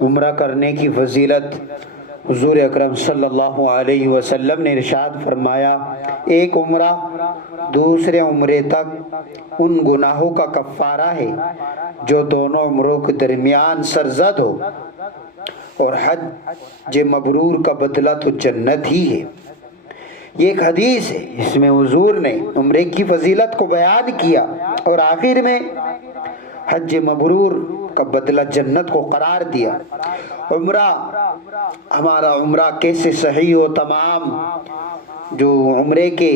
عمرہ کرنے کی فضیلت حضور اکرم صلی اللہ علیہ وسلم نے ارشاد فرمایا، ایک عمرہ دوسرے عمرے تک ان گناہوں کا کفارہ ہے جو دونوں عمروں کے درمیان سرزد ہو، اور حج مبرور کا بدلہ تو جنت ہی ہے۔ یہ ایک حدیث ہے، اس میں حضور نے عمرے کی فضیلت کو بیان کیا اور آخر میں حج مبرور کا بدلہ جنت کو قرار دیا۔ ہمارا عمرہ کیسے صحیح ہو، تمام جو عمرے کے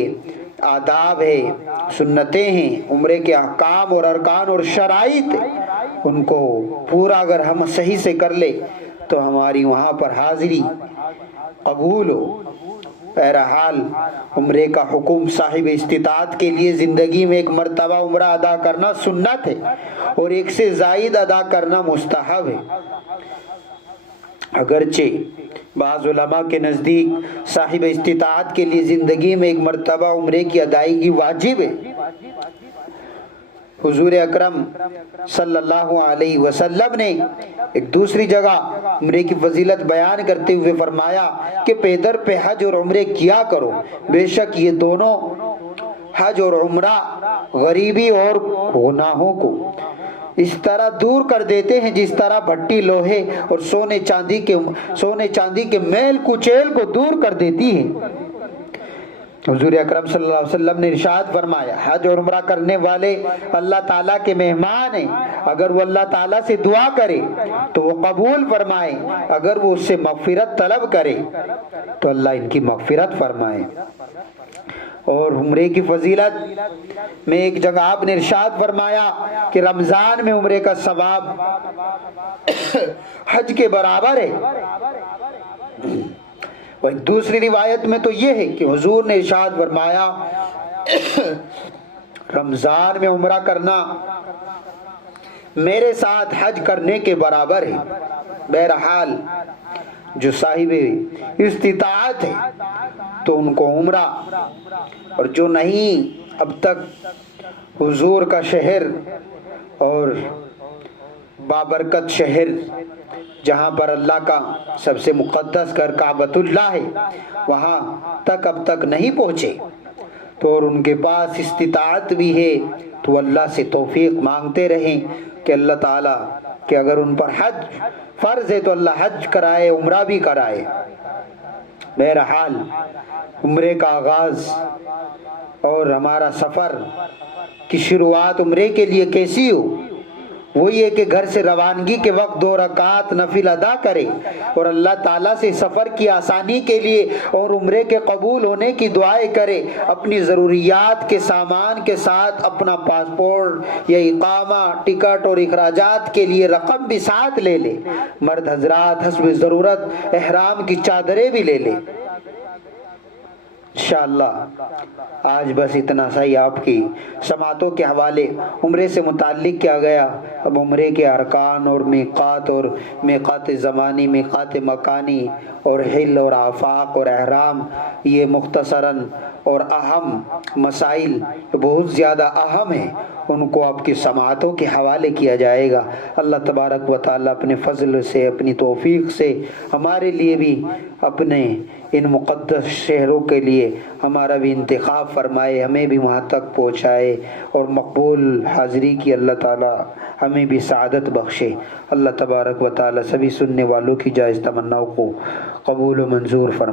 آداب ہے، سنتیں ہیں، عمرے کے احکام اور ارکان اور شرائط، ان کو پورا اگر ہم صحیح سے کر لے تو ہماری وہاں پر حاضری قبول ہو۔ بہرحال عمرے کا حکم صاحب استطاعت کے لیے زندگی میں ایک مرتبہ عمرہ ادا کرنا سنت ہے اور ایک سے زائد ادا کرنا مستحب ہے۔ اگرچہ بعض علماء کے نزدیک صاحب استطاعت کے لیے زندگی میں ایک مرتبہ عمرے کی ادائیگی واجب ہے۔ حضور اکرم صلی اللہ علیہ وسلم نے ایک دوسری جگہ عمرے کی فضیلت بیان کرتے ہوئے فرمایا کہ پے در پہ حج اور عمرے کیا کرو، بے شک یہ دونوں حج اور عمرہ غریبی اور گناہوں کو اس طرح دور کر دیتے ہیں جس طرح بھٹی لوہے اور سونے چاندی کے میل کچیل کو دور کر دیتی ہے۔ حضور اکرم صلی اللہ علیہ وسلم نے ارشاد فرمایا، حج اور عمرہ کرنے والے اللہ تعالیٰ کے مہمان ہیں، اگر وہ اللہ تعالیٰ سے دعا کرے تو وہ قبول فرمائے، اگر وہ اس سے مغفرت طلب کرے تو اللہ ان کی مغفرت فرمائے۔ اور عمرے کی فضیلت میں ایک جگہ آپ نے ارشاد فرمایا کہ رمضان میں عمرے کا ثواب حج کے برابر ہے۔ اور دوسری روایت میں تو یہ ہے کہ حضور نے ارشاد فرمایا، رمضان میں عمرہ کرنا میرے ساتھ حج کرنے کے برابر ہے۔ بہرحال جو صاحب استطاعت ہے تو ان کو عمرہ، اور جو نہیں، اب تک حضور کا شہر اور بابرکت شہر جہاں پر اللہ کا سب سے مقدس گھر کعبۃ اللہ ہے، وہاں تک اب تک نہیں پہنچے تو اور ان کے پاس استطاعت بھی ہے تو اللہ سے توفیق مانگتے رہیں کہ اللہ تعالیٰ کہ اگر ان پر حج فرض ہے تو اللہ حج کرائے، عمرہ بھی کرائے۔ بہرحال عمرے کا آغاز اور ہمارا سفر کی شروعات عمرے کے لیے کیسی ہو؟ وہ یہ کہ گھر سے روانگی کے وقت 2 رکعات نفل ادا کرے اور اللہ تعالیٰ سے سفر کی آسانی کے لیے اور عمرے کے قبول ہونے کی دعائیں کرے، اپنی ضروریات کے سامان کے ساتھ اپنا پاسپورٹ یا اقامہ، ٹکٹ اور اخراجات کے لیے رقم بھی ساتھ لے لے۔ مرد حضرات حسب ضرورت احرام کی چادریں بھی لے لے۔ انشاءاللہ آج بس اتنا صحیح آپ کی سماعتوں کے حوالے عمرے سے متعلق کیا گیا۔ اب عمرے کے ارکان اور میقات زمانی، میقات مکانی اور حل اور آفاق اور احرام، یہ مختصراً اور اہم مسائل بہت زیادہ اہم ہیں، ان کو آپ کی سماعتوں کے حوالے کیا جائے گا۔ اللہ تبارک و تعالیٰ اپنے فضل سے، اپنی توفیق سے ہمارے لیے بھی اپنے ان مقدس شہروں کے لیے ہمارا بھی انتخاب فرمائے، ہمیں بھی وہاں تک پہنچائے اور مقبول حاضری کی اللہ تعالیٰ ہمیں بھی سعادت بخشے۔ اللہ تبارک و تعالیٰ سبھی سننے والوں کی جائز تمناؤں کو قبول و منظور فرمائے۔